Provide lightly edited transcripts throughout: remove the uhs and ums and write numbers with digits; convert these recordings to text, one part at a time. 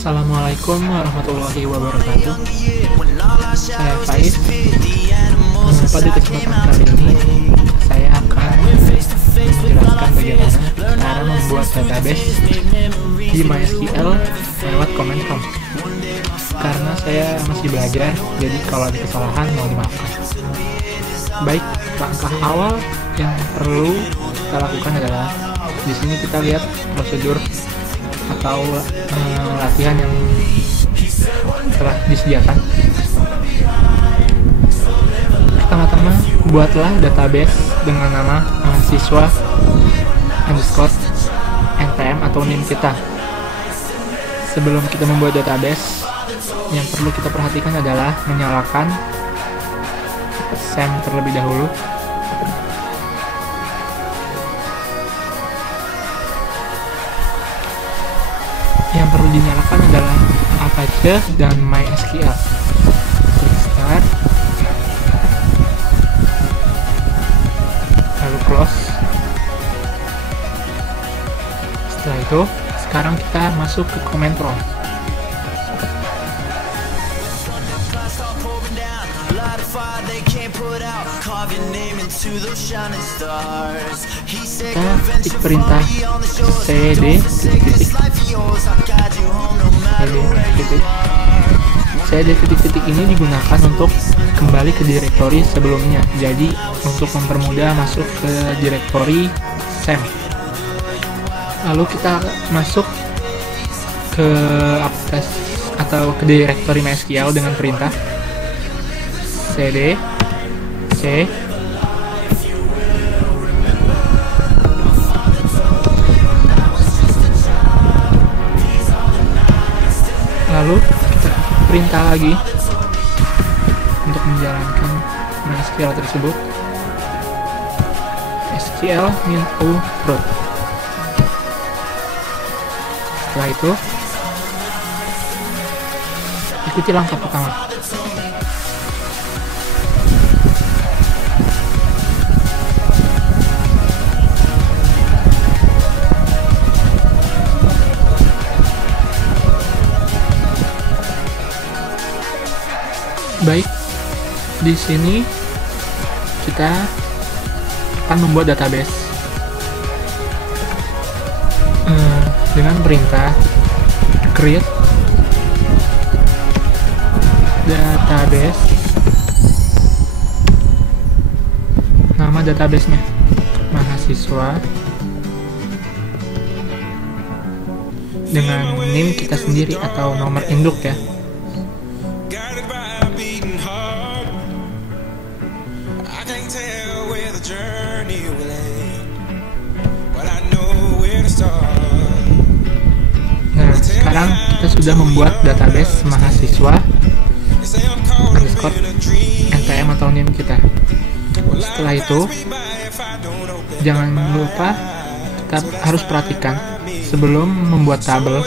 Assalamualaikum warahmatullahi wabarakatuh. Saya Faiz. Pada kesempatan kali ini saya akan menjelaskan bagaimana cara membuat database di MySQL lewat command prompt. Karena saya masih belajar, jadi kalau ada kesalahan mohon dimaafkan. Baik, langkah awal yang perlu kita lakukan adalah di sini kita lihat prosedur atau latihan yang telah disediakan. Pertama-tama, buatlah database dengan nama mahasiswa underscore npm atau NIM kita. Sebelum kita membuat database, yang perlu kita perhatikan adalah menyalakan SAM terlebih dahulu. Yang perlu dinyalakan adalah Apache dan MySQL. Klik Start, lalu Close. Setelah itu, sekarang kita masuk ke command prompt. Kita ketik perintah cd titik ini digunakan untuk kembali ke direktori sebelumnya. Jadi untuk mempermudah masuk ke direktori SAM. Lalu kita masuk ke aplikasi atau ke direktori MySQL dengan perintah cd c lalu kita perintah lagi untuk menjalankan MySQL tersebut SQL min u prod. Setelah itu ikuti langkah pertama. Baik, di sini kita akan membuat database dengan perintah create database. Nama databasenya mahasiswa dengan NIM kita sendiri atau nomor induk ya. Nah, sekarang kita sudah membuat database mahasiswa underscore npm atau NIM kita. Setelah itu, jangan lupa kita harus perhatikan sebelum membuat tabel,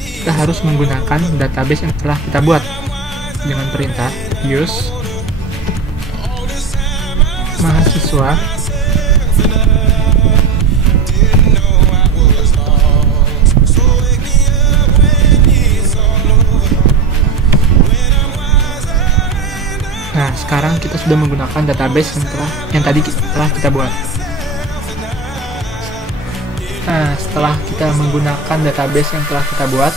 kita harus menggunakan database yang telah kita buat dengan perintah use mahasiswa Nah, sekarang kita sudah menggunakan database yang tadi telah kita buat. Nah, setelah kita menggunakan database yang telah kita buat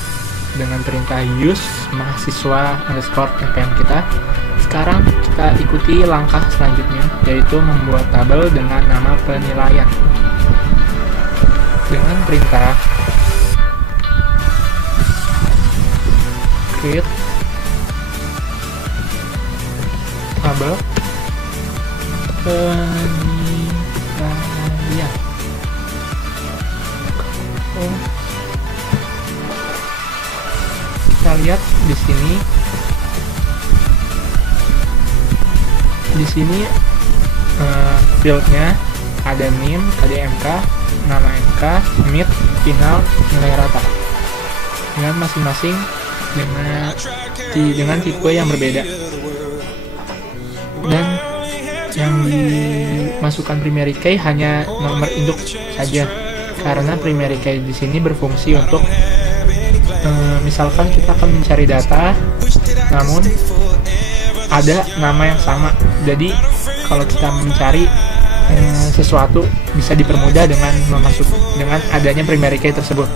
dengan perintah use mahasiswa underscore npm kita, sekarang kita ikuti langkah selanjutnya, yaitu membuat tabel dengan nama penilaian dengan perintah create tabel penilaian. Kita lihat di sini. Fieldnya ada NIM, KDMK, nama MK, MIT, final, nilai rata dengan masing-masing dengan tipe yang berbeda. Dan yang dimasukkan primary key hanya nomor induk saja, karena primary key di sini berfungsi untuk Misalkan kita akan mencari data, namun ada nama yang sama. Jadi kalau kita mencari sesuatu bisa dipermudah dengan adanya primary key tersebut.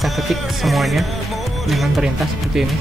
Kita ketik semuanya dengan perintah seperti ini.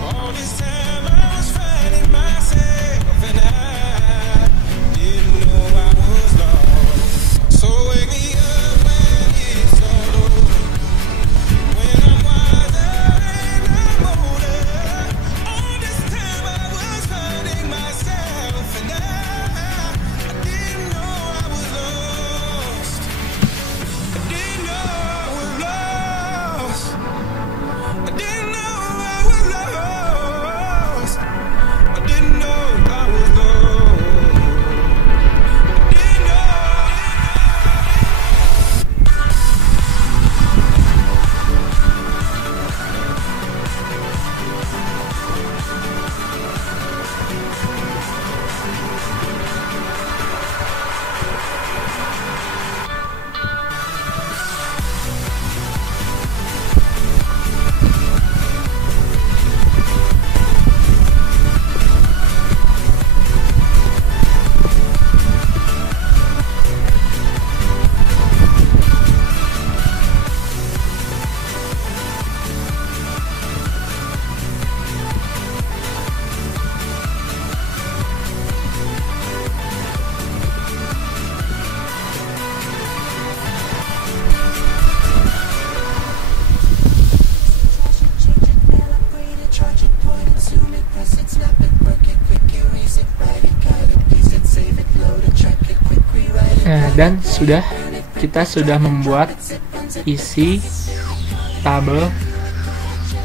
Dan kita sudah membuat isi tabel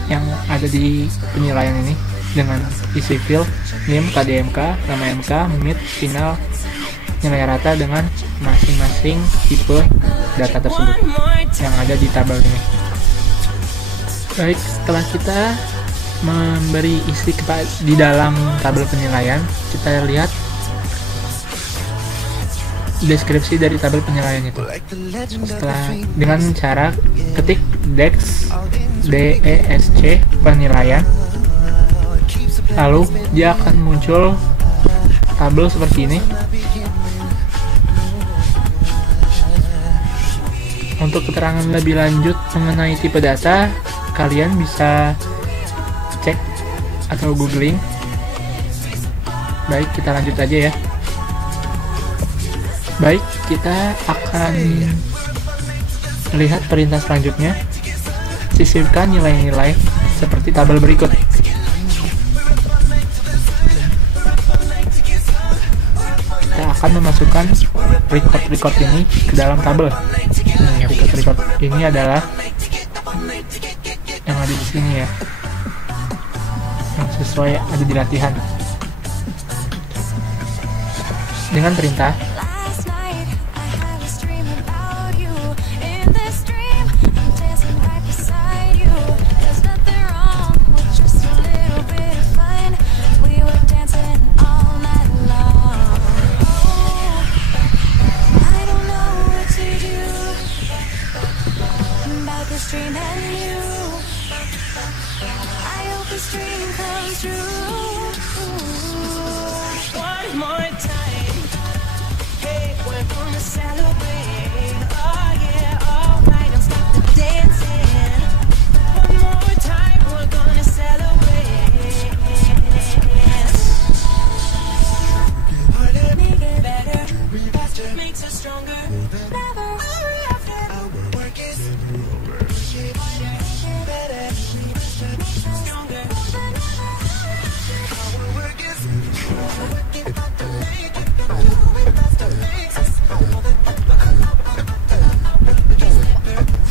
yang ada di penilaian ini dengan isi field name, KDMK, nama MK, menit, final, nilai rata dengan masing-masing tipe data tersebut yang ada di tabel ini. Baik, setelah kita memberi isi di dalam tabel penilaian, kita lihat deskripsi dari tabel penilaian itu. Setelah dengan cara ketik DESC penilaian, lalu dia akan muncul tabel seperti ini. Untuk keterangan lebih lanjut mengenai tipe data, kalian bisa cek atau googling. Baik, kita lanjut aja ya. Baik, kita akan lihat perintah selanjutnya. Sisipkan nilai-nilai seperti tabel berikut. Kita akan memasukkan record ini ke dalam tabel. Record ini adalah yang ada di sini ya, yang sesuai ada di latihan. Dengan perintah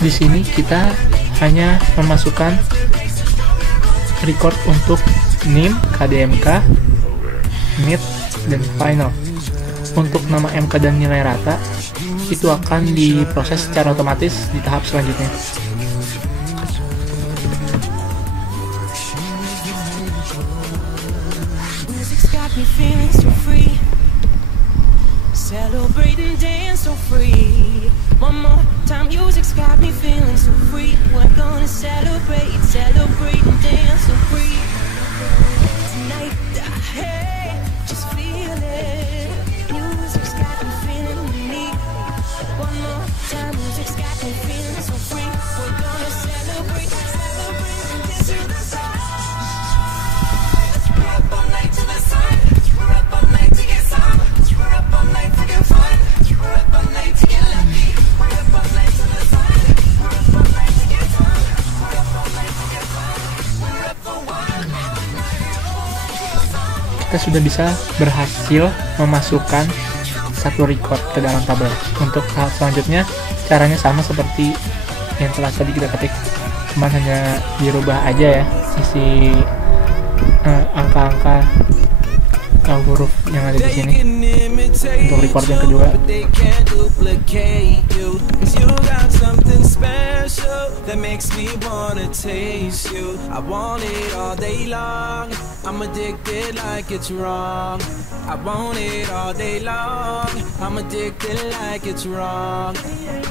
di sini kita hanya memasukkan record untuk name, KDMK, mid, dan final. Untuk nama MK dan nilai rata itu akan diproses secara otomatis di tahap selanjutnya. celebrate and dance so free. One more time, music's got me feeling so free. We're gonna celebrate and dance so free. Tonight, hey, just feel it. Music's got me feeling unique. One more time, music's got me feeling so free. We're gonna celebrate and dance to the sun. We're up all night to the sun. We're up all night to get some. We're up all night to get fun. We're up all night to get lucky. We're up all night to the sun. We're up all night to get fun. We're up all night to get fun. We're up for one. Kita sudah bisa berhasil memasukkan satu record ke dalam tabel. Untuk hal selanjutnya, caranya sama seperti yang telah tadi kita ketik, cuman hanya dirubah aja ya sisi angka-angka huruf yang ada di sini. Untuk record yang kedua, that makes me wanna taste you. I want it all day long. I'm addicted like it's wrong. I want it all day long. I'm addicted like it's wrong.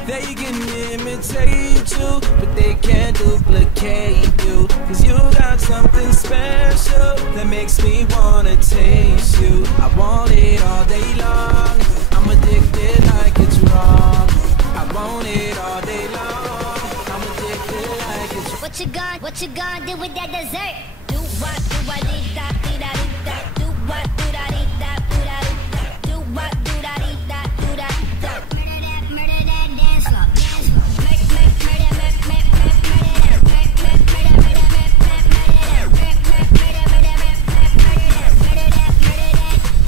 They can imitate you, but they can't duplicate you. Cause you got something special that makes me wanna taste you. I want it all day long. I'm addicted like it's wrong. I want it all day long. What you gonna do with that dessert? Do what, do what, dee da, dee da, dee da. Do what, do da, dee da, do da, dee da. Do what, do da, dee da, do da, da. Murder that dance floor.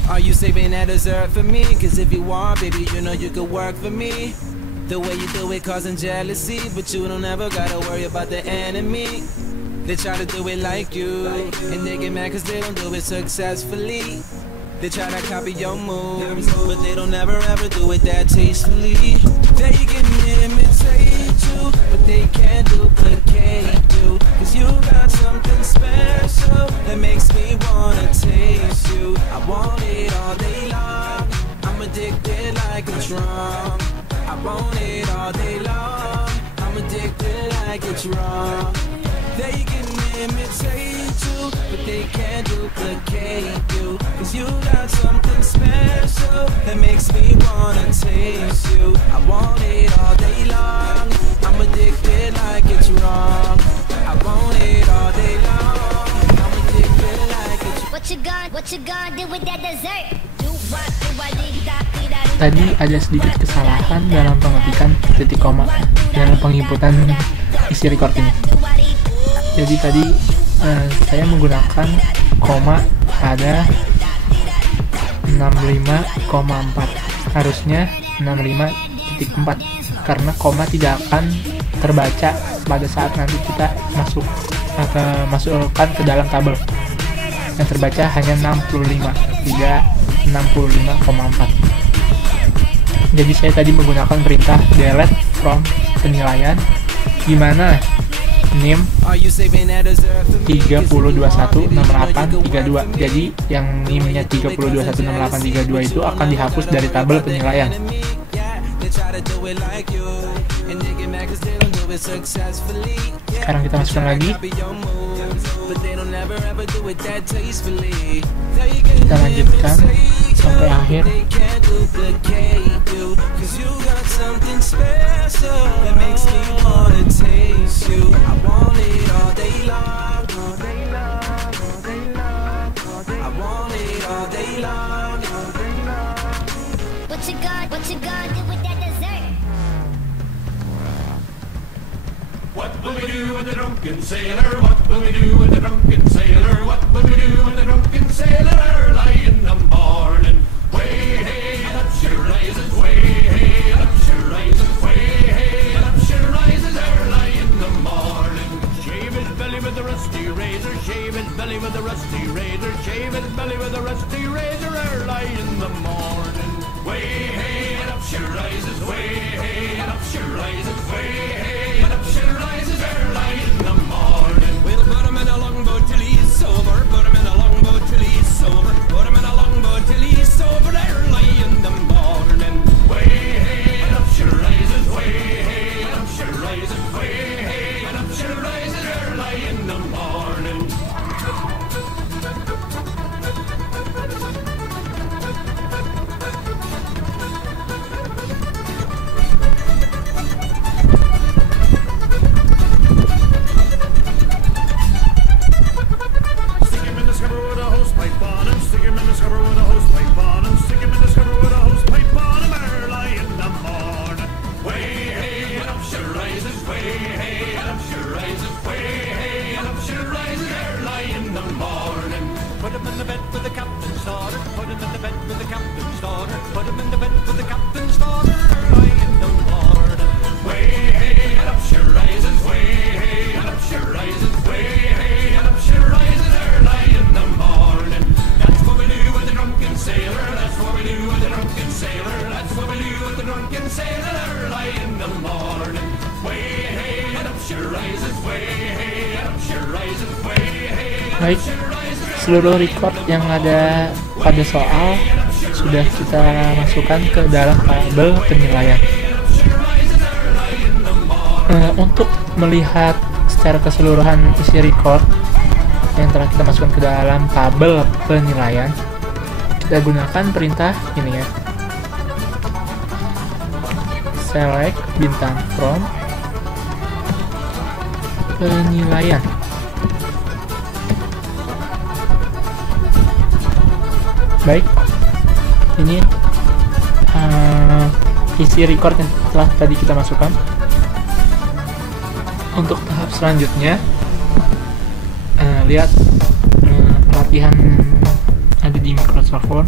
Are you saving that dessert for me? Cause if you want, baby, you know you could work for me. The way you do it causing jealousy, but you don't ever gotta worry about the enemy. They try to do it like you, and they get mad cause they don't do it successfully. They try to copy your moves, but they don't ever ever do it that tastefully. They can imitate you, but they can't duplicate you. Cause you got something special that makes me wanna taste you. I want it all day long. I'm addicted like it's wrong. I want it all day long. I'm addicted like it's wrong. They can imitate you, but they can't duplicate you. Cause you got something special that makes me wanna taste you. I want it all day long. I'm addicted like it's wrong. I want it all day long. I'm addicted like it's wrong. What you gonna do with that dessert? Do what, do what, dee da, dee da. tadi ada sedikit kesalahan dalam pengetikan titik koma dalam penginputan isi record ini. Jadi tadi saya menggunakan koma pada 65,4, harusnya 65.4, karena koma tidak akan terbaca pada saat nanti kita masukkan ke dalam tabel. Yang terbaca hanya 65, tidak 65,4. Jadi saya tadi menggunakan perintah delete from penilaian, gimana NIM 30216832. Jadi yang NIM-nya 30216832 itu akan dihapus dari tabel penilaian. Sekarang kita masukkan lagi. Kita lanjutkan sampai akhir. What you gonna do with that dessert? What will we do with the drunken sailor? What will we do with the drunken sailor? What will we do with the drunken sailor early in the morning? Way hey, and up she rises. Way hey, and up she rises. Way hey, and up she rises early in the morning. Shave his belly with a rusty razor. Shave his belly with a rusty razor. Shave his belly with a rusty razor early in the morning. Way hey, and up she rises. Way hey, and up she rises. Way hey, and up she rises early in the morning. We'll put him in a longboat till he's sober. Put him in a longboat till he's sober. Put him in a longboat till he's sober. daughter, put him in the bed with the captain's daughter, early in the morning. Way hey, and up she rises, way hey, and up she rises, way hey, and up she rises early in the morning. That's what we do with the drunken sailor, that's what we do with the drunken sailor, that's what we do with the drunken sailor early in the morning. Way hey, and up she rises, way hey, and up she rises, way hey, and Baik, up she rises. seluruh record yang ada pada soal sudah kita masukkan ke dalam tabel penilaian. Untuk melihat secara keseluruhan isi record yang telah kita masukkan ke dalam tabel penilaian, kita gunakan perintah ini ya, select bintang from penilaian. Baik, ini isi record yang telah tadi kita masukkan. Untuk tahap selanjutnya, lihat latihan ada di Microsoft Word.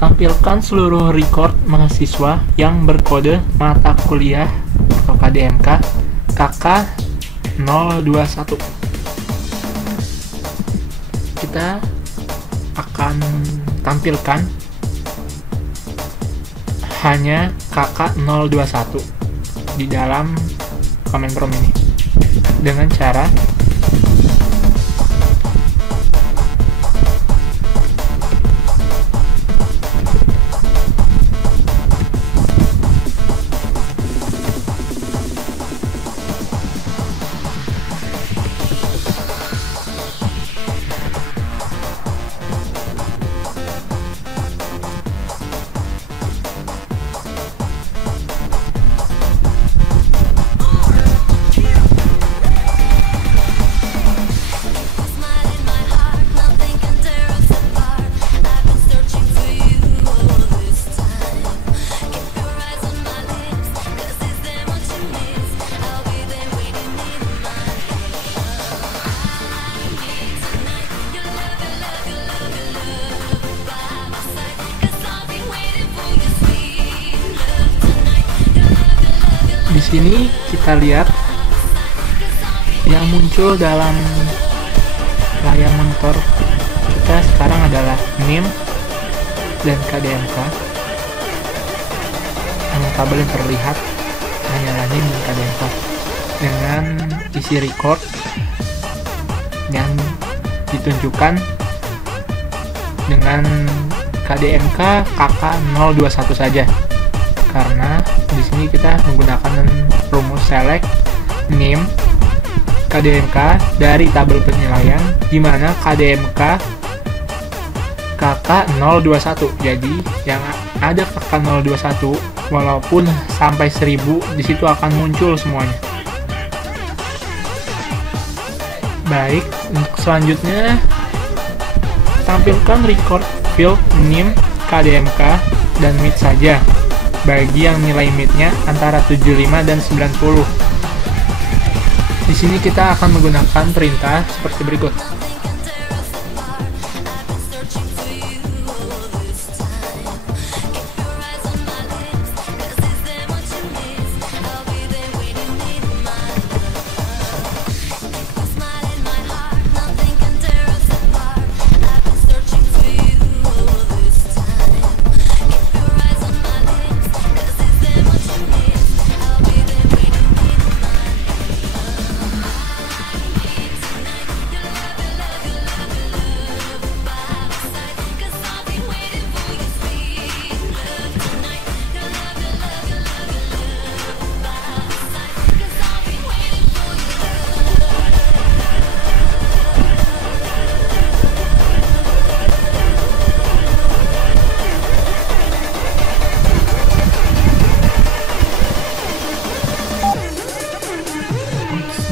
Tampilkan seluruh record mahasiswa yang berkode mata kuliah atau KDMK KK021. Kita akan tampilkan hanya KK021 di dalam comment prompt ini dengan cara di sini kita lihat yang muncul dalam layar monitor kita sekarang adalah NIM dan KDMK. Tabel yang terlihat hanyalah NIM dan KDMK dengan isi record yang ditunjukkan dengan KDMK KK021 saja, karena di sini kita menggunakan rumus select NIM KDMK dari tabel penilaian, di mana KDMK KK021. Jadi yang ada KK021 walaupun sampai 1000 di situ akan muncul semuanya. Baik, untuk selanjutnya tampilkan record field NIM, KDMK, dan mid saja bagi yang nilai mid-nya antara 75 dan 90. Di sini kita akan menggunakan perintah seperti berikut.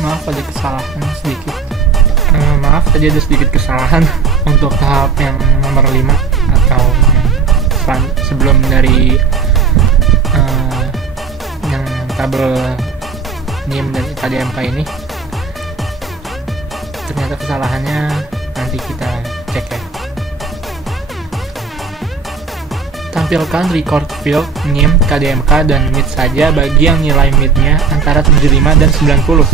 Maaf ada kesalahan sedikit. Maaf tadi ada sedikit kesalahan untuk tahap yang nomor 5 atau yang sebelum dari yang tabel NIM dan KDMK ini. Ternyata kesalahannya nanti kita cek ya. tampilkan record field, NIM, KDMK, dan MID saja bagi yang nilai MID-nya antara 75 dan 90.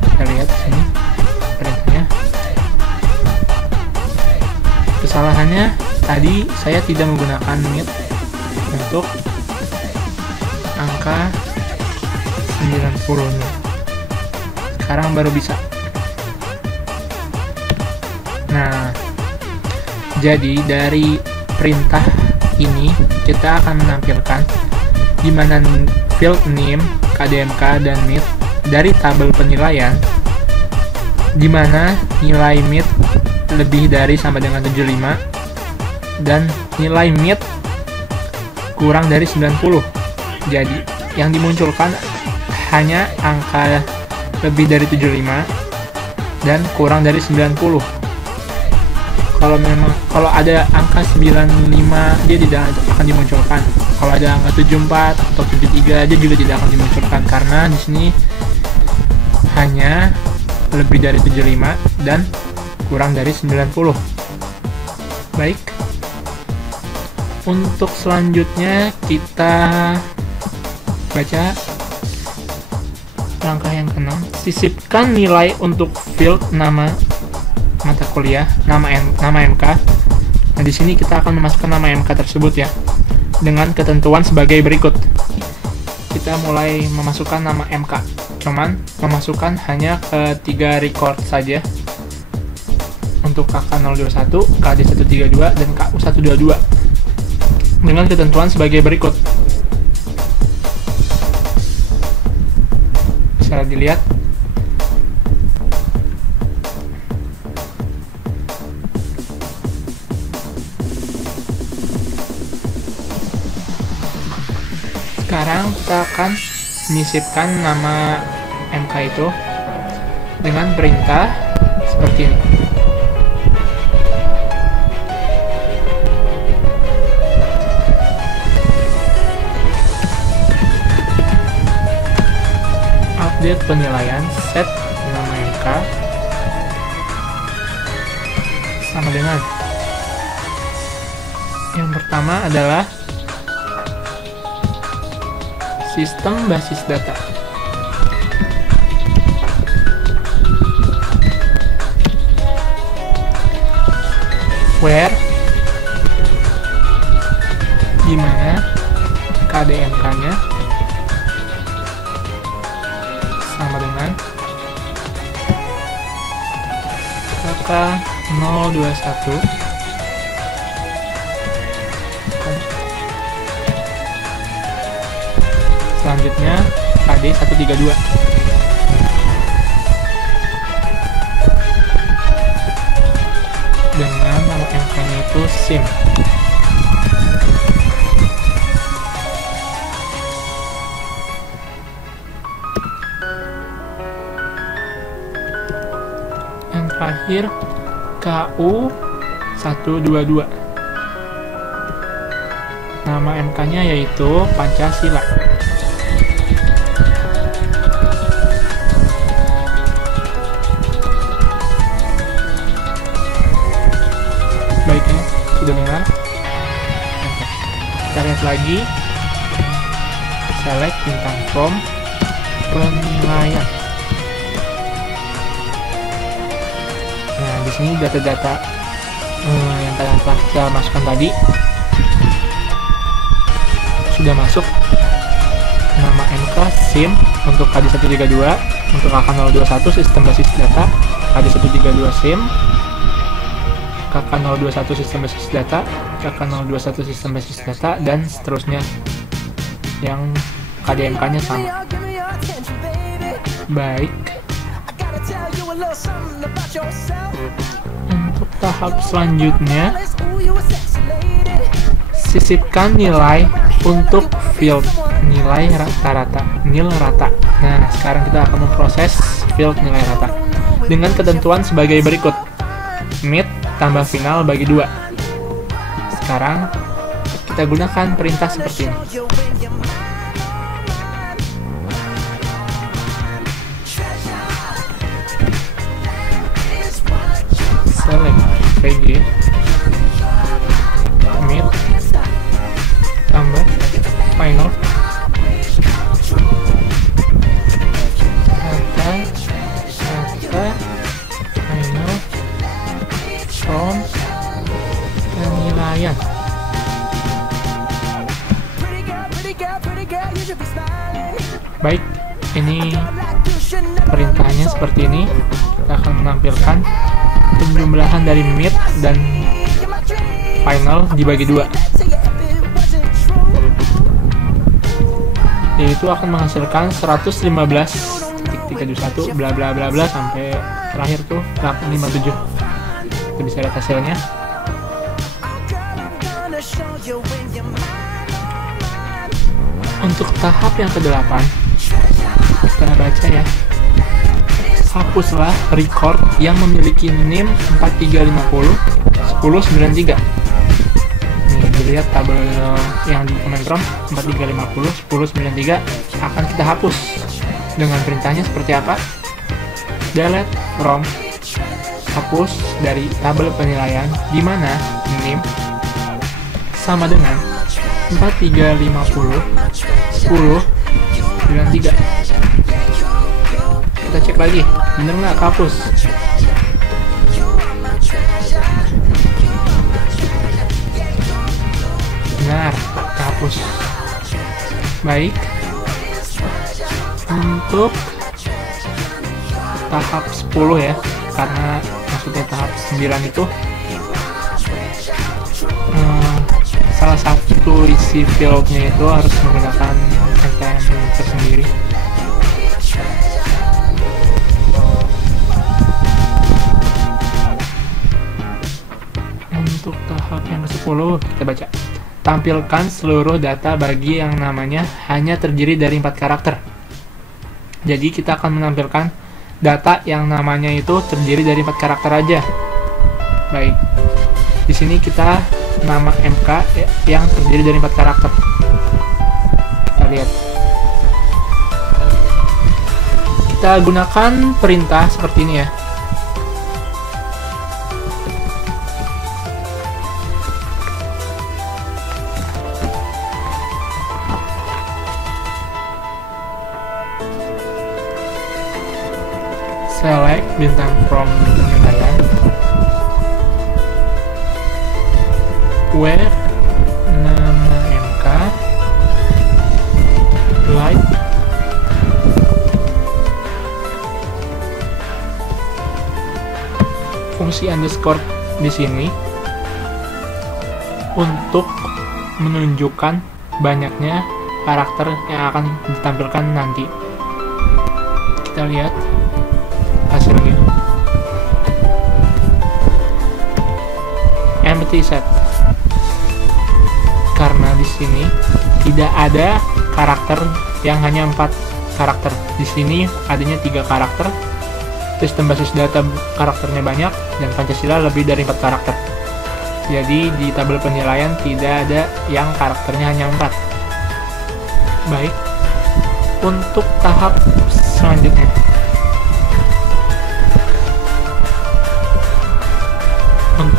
Kita lihat sini perintahnya. Kesalahannya tadi saya tidak menggunakan MID untuk angka 90-nya. Sekarang baru bisa. Nah, jadi dari perintah ini kita akan menampilkan di mana field NIM, KDMK, dan MID dari tabel penilaian, di mana nilai MID lebih dari sama dengan 75 dan nilai MID kurang dari 90. Jadi yang dimunculkan hanya angka lebih dari 75 dan kurang dari 90. Kalau ada angka 95 dia tidak akan dimunculkan. Kalau ada angka 74 atau 73 dia juga tidak akan dimunculkan karena di sini hanya lebih dari 75 dan kurang dari 90. Baik. Untuk selanjutnya kita baca langkah yang ke-6. Sisipkan nilai untuk field nama mata kuliah, nama MK. Nah, di sini kita akan memasukkan nama MK tersebut ya, dengan ketentuan sebagai berikut. Kita mulai memasukkan nama MK, cuman memasukkan hanya ketiga record saja untuk KK021, KD132, dan KU122 dengan ketentuan sebagai berikut. Bisa dilihat. Sekarang kita akan menyisipkan nama MK itu dengan perintah seperti ini. Update penilaian, set nama MK sama dengan yang pertama adalah sistem basis data. Where dimana KDMK-nya sama dengan KK021 selanjutnya KD132 dengan nama MK-nya itu SIM. Yang terakhir KU122, nama MK-nya yaitu Pancasila. Baiknya, sudah dengar? Kita lihat lagi. Select bintang form penilaian. Nah, di sini data-data yang telah kita masukkan tadi sudah masuk. Nama MK SIM untuk KD132, untuk KK021 sistem basis data, KD132 SIM, KK021 sistem basis data, KK021 sistem basis data, dan seterusnya yang KDMK-nya sama. Baik. Untuk tahap selanjutnya, sisipkan nilai untuk field nilai rata-rata, nil rata. Nah, sekarang kita akan memproses field nilai rata dengan ketentuan sebagai berikut. Mid tambah final bagi 2. Sekarang kita gunakan perintah seperti ini. Select PG mid Baik, ini perintahnya seperti ini. Kita akan menampilkan penjumlahan dari mid dan final dibagi 2, yaitu akan menghasilkan 115.31 bla bla bla bla sampai terakhir tuh 857. Kita bisa lihat hasilnya. Untuk tahap yang ke-8, kita baca ya. Hapuslah record yang memiliki NIM 4350 1093. Nih, dilihat tabel yang di command prompt 4350 1093 akan kita hapus. Dengan perintahnya seperti apa? Delete from, hapus dari tabel penilaian, di mana NIM sama dengan 4350 1093. Kita cek lagi, bener nggak kehapus? Benar, kehapus. Baik, untuk tahap 10 ya, karena maksudnya tahap 9 itu salah satu isi fieldnya itu harus menggunakan NTM tersendiri. Untuk tahap yang ke-10 kita baca. Tampilkan seluruh data bagi yang namanya hanya terdiri dari 4 karakter. Jadi kita akan menampilkan data yang namanya itu terdiri dari 4 karakter aja. Baik. Di sini kita nama MK yang terdiri dari 4 karakter. Kita lihat. Kita gunakan perintah seperti ini ya. Select bintang from penilaian, where nama MK, light, fungsi underscore di sini untuk menunjukkan banyaknya karakter yang akan ditampilkan nanti. Kita lihat hasilnya. Empty set. Karena di sini tidak ada karakter yang hanya 4 karakter. Di sini adanya 3 karakter. Sistem basis data karakternya banyak dan Pancasila lebih dari 4 karakter. Jadi di tabel penilaian tidak ada yang karakternya hanya 4. Baik. Untuk tahap selanjutnya,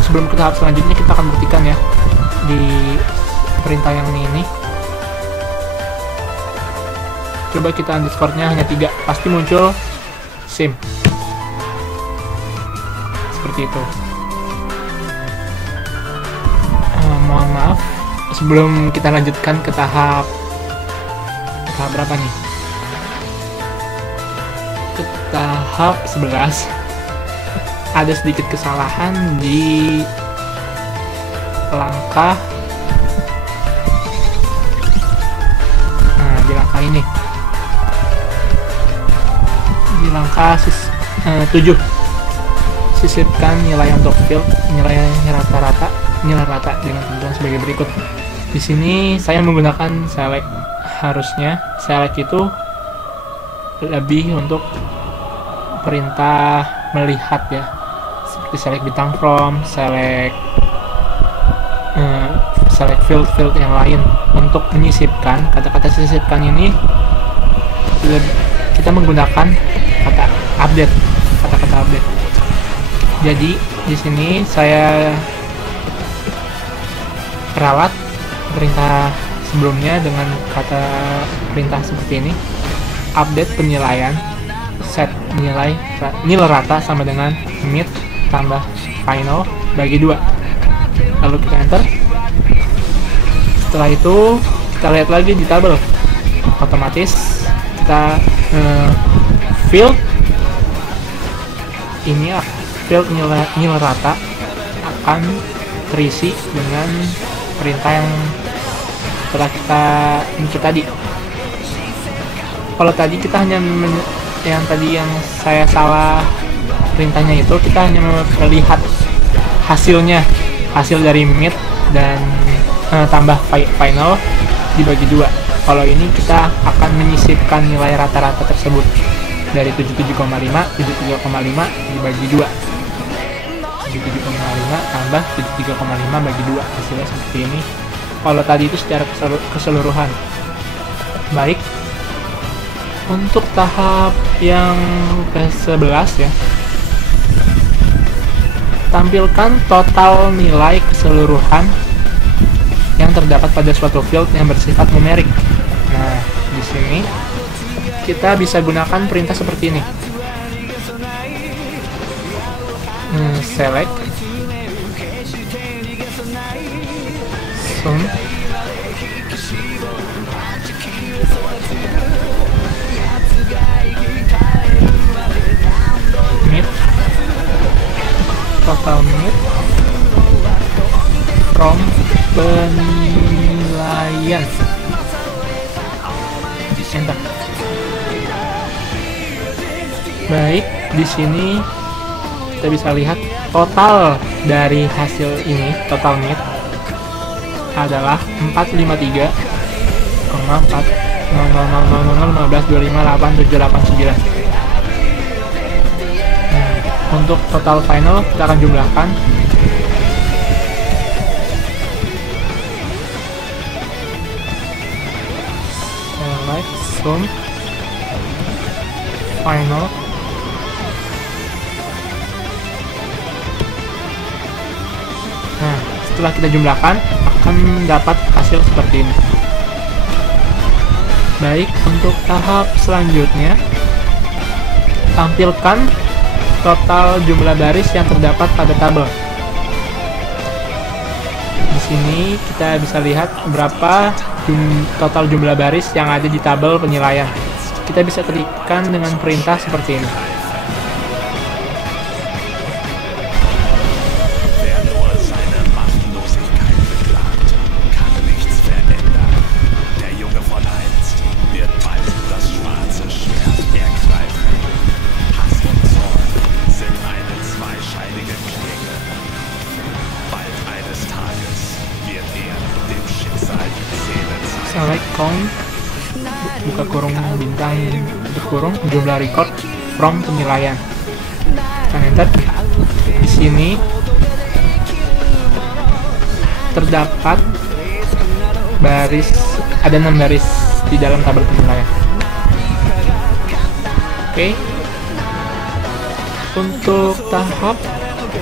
sebelum ke tahap selanjutnya kita akan buktikan ya di perintah yang ini. Coba kita underscore-nya hanya 3, pasti muncul sim seperti itu. Mohon maaf, sebelum kita lanjutkan ke tahap berapa nih? Ke tahap 11. Ada sedikit kesalahan di langkah ini, di langkah 7. Sisipkan nilai untuk field, nilai rata-rata dengan tentuan sebagai berikut. Di sini saya menggunakan select. Harusnya select itu lebih untuk perintah melihat ya, seperti select bintang from, select field yang lain. Untuk menyisipkan, kata-kata sisipkan ini kita menggunakan kata update, kata-kata update. Jadi di sini saya ralat perintah sebelumnya dengan kata perintah seperti ini: update penilaian, set nilai rata sama dengan mid tambah final bagi 2. Lalu kita enter. Setelah itu kita lihat lagi di tabel, otomatis kita kita field ini field nil rata akan terisi dengan perintah yang telah kita input tadi. Kalau tadi kita hanya yang saya salah perintahnya itu, kita hanya melihat hasil dari mid dan tambah final dibagi 2. Kalau ini kita akan menyisipkan nilai rata-rata tersebut dari 77,5 dibagi 2. 77,5 tambah 73,5 bagi 2, hasilnya seperti ini. Kalau tadi itu secara keseluruhan. Baik, untuk tahap yang ke-11 ya, tampilkan total nilai keseluruhan yang terdapat pada suatu field yang bersifat numerik. Nah, di sini kita bisa gunakan perintah seperti ini. Select, sum, mid, total mid from penilaian. Enter. Baik, di sini kita bisa lihat total dari hasil ini, total mid adalah 453,4000015258789. Untuk total final kita akan jumlahkan. Select, sum, final. Nah, setelah kita jumlahkan akan dapat hasil seperti ini. Baik, untuk tahap selanjutnya, tampilkan total jumlah baris yang terdapat pada tabel. Di sini kita bisa lihat berapa total jumlah baris yang ada di tabel penilaian. Kita bisa ketikkan dengan perintah seperti ini. Select count, buka kurung bintang, tutup kurung, jumlah record from penilaian. Nah, enter. Di sini terdapat baris, ada 6 baris di dalam tabel penilaian. Oke. Untuk tahap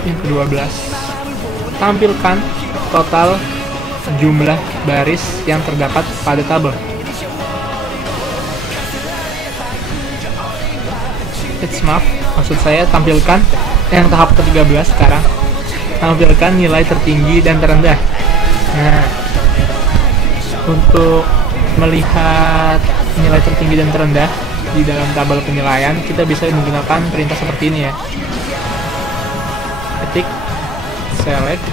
yang ke-12, tampilkan total jumlah baris yang terdapat pada tabel. Maaf, maksud saya tampilkan yang tahap ke-13 sekarang. Tampilkan nilai tertinggi dan terendah. Nah, untuk melihat nilai tertinggi dan terendah di dalam tabel penilaian, kita bisa menggunakan perintah seperti ini ya. Ketik, select,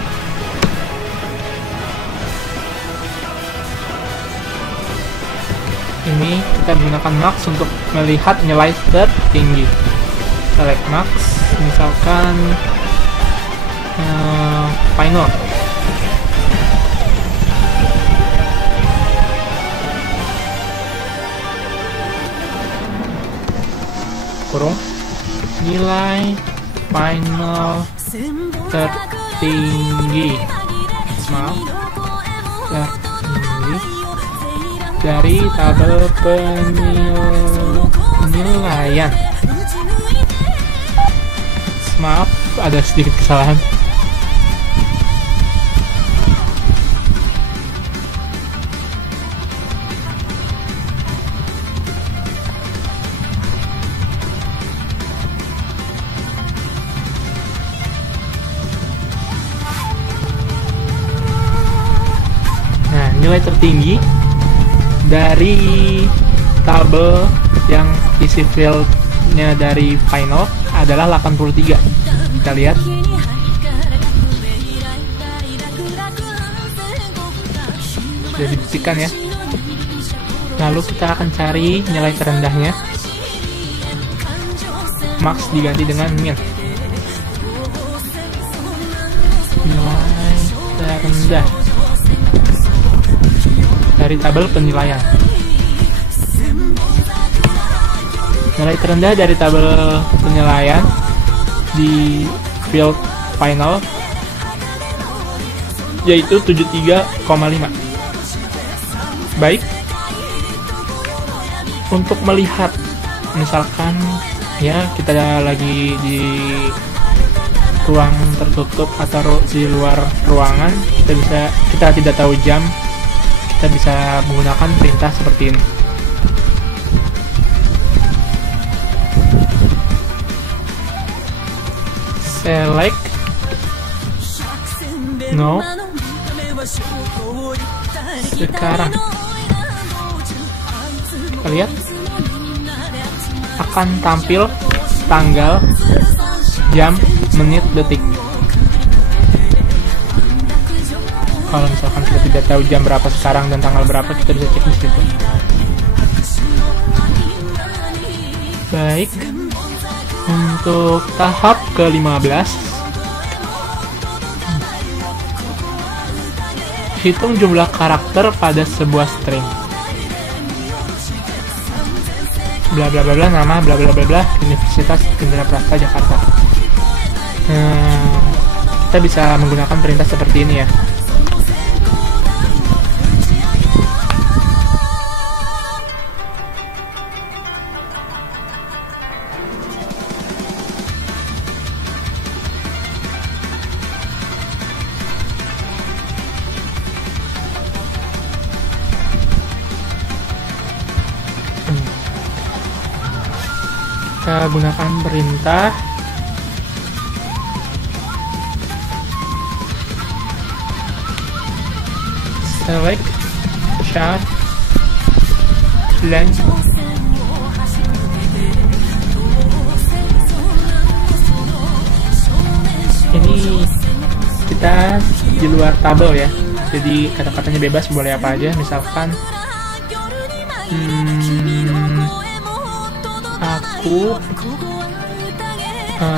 ini kita menggunakan max untuk melihat nilai tertinggi. Select max, misalkan final. Kurung nilai final tertinggi, maaf, tertinggi dari tabel penilaian. Maaf, ada sedikit kesalahan. Nah, nilai tertinggi dari tabel yang isi fieldnya dari final adalah 83. Kita lihat. Sudah dibuktikan ya. Lalu kita akan cari nilai terendahnya. Max diganti dengan min. Nilai terendah dari tabel penilaian. Nilai terendah dari tabel penilaian di field final yaitu 73,5. Baik, untuk melihat misalkan ya kita lagi di ruang tertutup atau di luar ruangan, kita tidak tahu jam, kita bisa menggunakan perintah seperti ini. Select no. Sekarang kita lihat akan tampil tanggal, jam, menit, detik. Kalau misalkan kita tidak tahu jam berapa sekarang dan tanggal berapa, kita bisa cek di situ. Baik, untuk tahap ke-15, hitung jumlah karakter pada sebuah string. Bla bla bla bla, nama bla bla bla bla, Universitas Indraprasta Jakarta. Kita bisa menggunakan perintah seperti ini ya. Kita gunakan perintah select char length. Ini kita di luar tabel ya, jadi kata-katanya bebas, boleh apa aja. Misalkan aku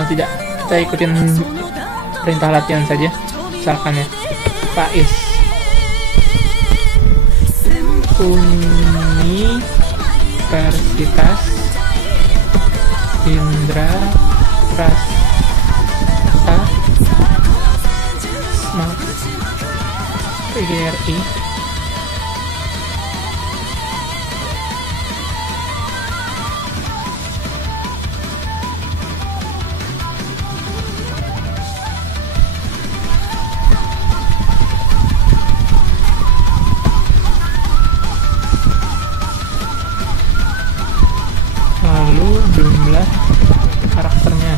tidak, kita ikutin perintah latihan saja. Misalkan ya, Faiz Universitas Indraprasta PGRI jumlah karakternya.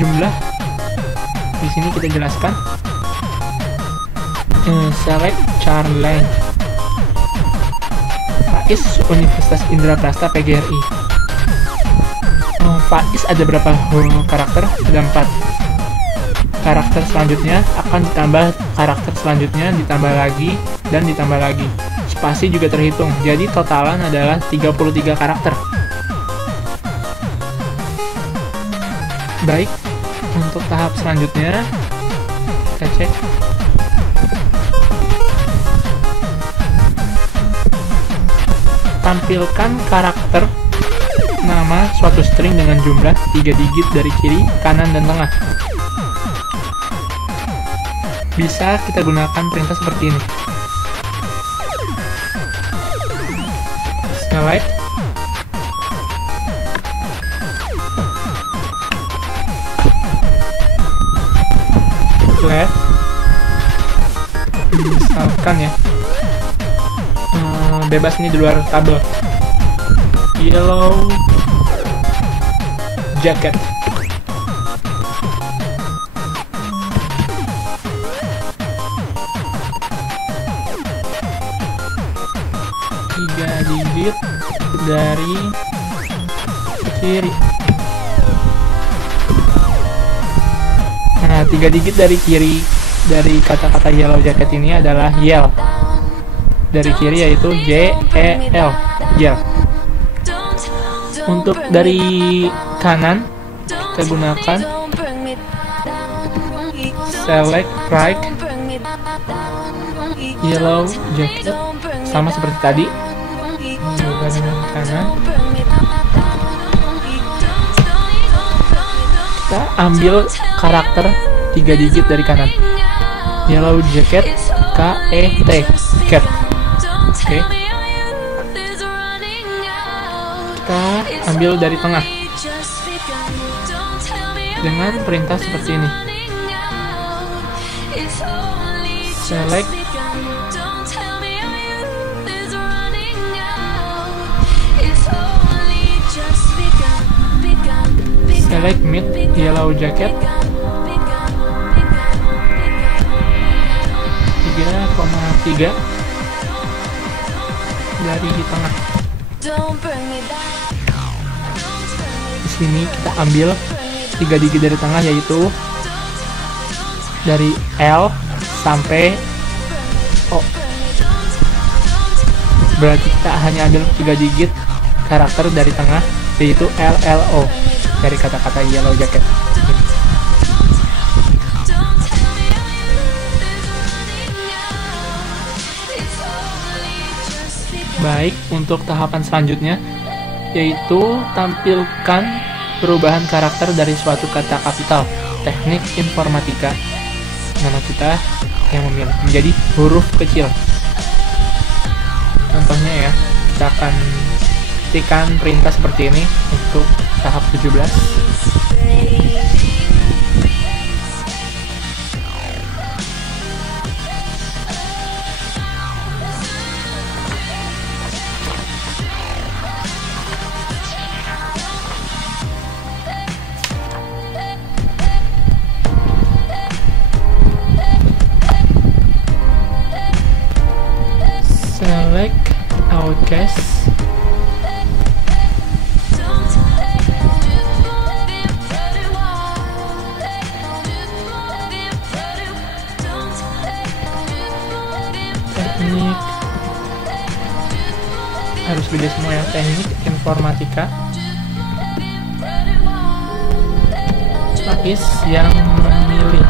Jumlah di sini kita jelaskan. Select char length. Faiz Universitas Indraprasta PGRI. Faiz ada berapa karakter? Ada 4. Karakter selanjutnya akan ditambah, karakter selanjutnya ditambah lagi dan ditambah lagi. Spasi juga terhitung, jadi totalan adalah 33 karakter. Baik, untuk tahap selanjutnya kita cek. Tampilkan karakter nama suatu string dengan jumlah 3 digit dari kiri, kanan, dan tengah. Bisa kita gunakan perintah seperti ini. Select left, misalkan ya, bebas ini di luar tabel. Yellow jacket. digit dari kiri. Nah, 3 digit dari kiri dari kata-kata yellow jacket ini adalah yell. Dari kiri yaitu J-E-L, yell. Untuk dari kanan kita gunakan select right yellow jacket, sama seperti tadi. Juga dengan kanan kita ambil karakter 3 digit dari kanan, yellow jacket, K-E-T, cat. Oke, kita ambil dari tengah dengan perintah seperti ini. Select mid yellow jacket 3,3 dari di tengah. Di sini kita ambil 3 digit dari tengah, yaitu dari L sampai O. Berarti kita hanya ambil 3 digit karakter dari tengah, yaitu LLO dari kata-kata yellow jacket. Baik, untuk tahapan selanjutnya yaitu tampilkan perubahan karakter dari suatu kata kapital, teknik informatika. Nama kita yang memilih menjadi huruf kecil. Contohnya ya, kita akan ketikkan perintah seperti ini untuk tahap 17. Select outcast, teknik, harus beda semua ya, teknik informatika, Faiz yang memilih.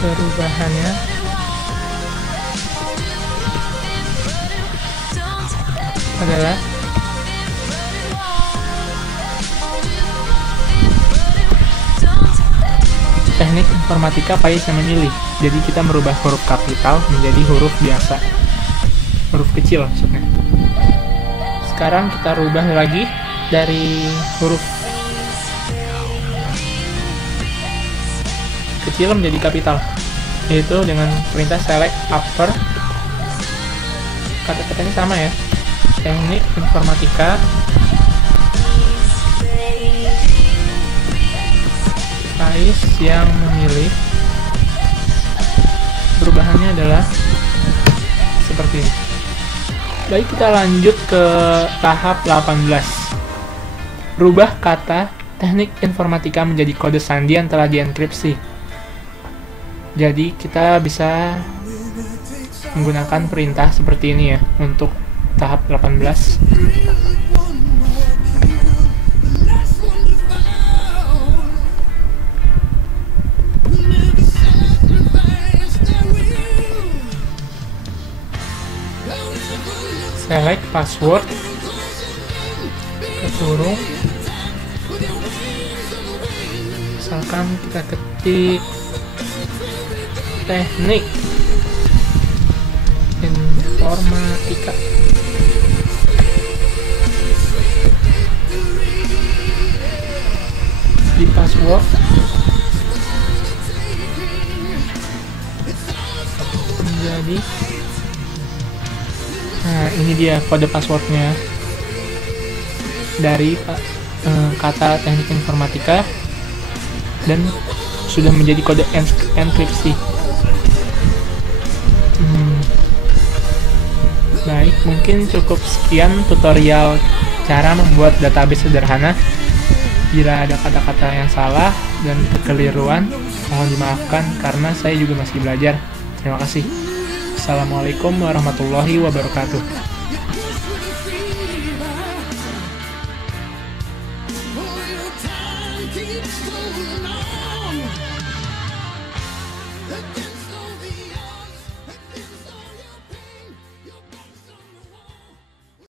Perubahannya adalah teknik informatika Faiz yang memilih. Jadi kita merubah huruf kapital menjadi huruf biasa, huruf kecil maksudnya. Sekarang kita rubah lagi dari huruf kecil menjadi kapital, yaitu dengan perintah select upper. Kata-katanya sama ya, teknik informatika, Faiz yang memilih. Perubahannya adalah seperti ini. Baik, kita lanjut ke tahap 18. Rubah kata teknik informatika menjadi kode sandi yang telah dienkripsi. Jadi kita bisa menggunakan perintah seperti ini ya untuk tahap 18. Select password, keturung, misalkan kita ketik teknik informatika. Di password menjadi, nah ini dia kode passwordnya. dari kata teknik informatika dan sudah menjadi kode enkripsi. Baik, mungkin cukup sekian tutorial cara membuat database sederhana. Bila ada kata-kata yang salah dan kekeliruan, mohon dimaafkan karena saya juga masih belajar. Terima kasih. Assalamualaikum warahmatullahi wabarakatuh. Keeps going.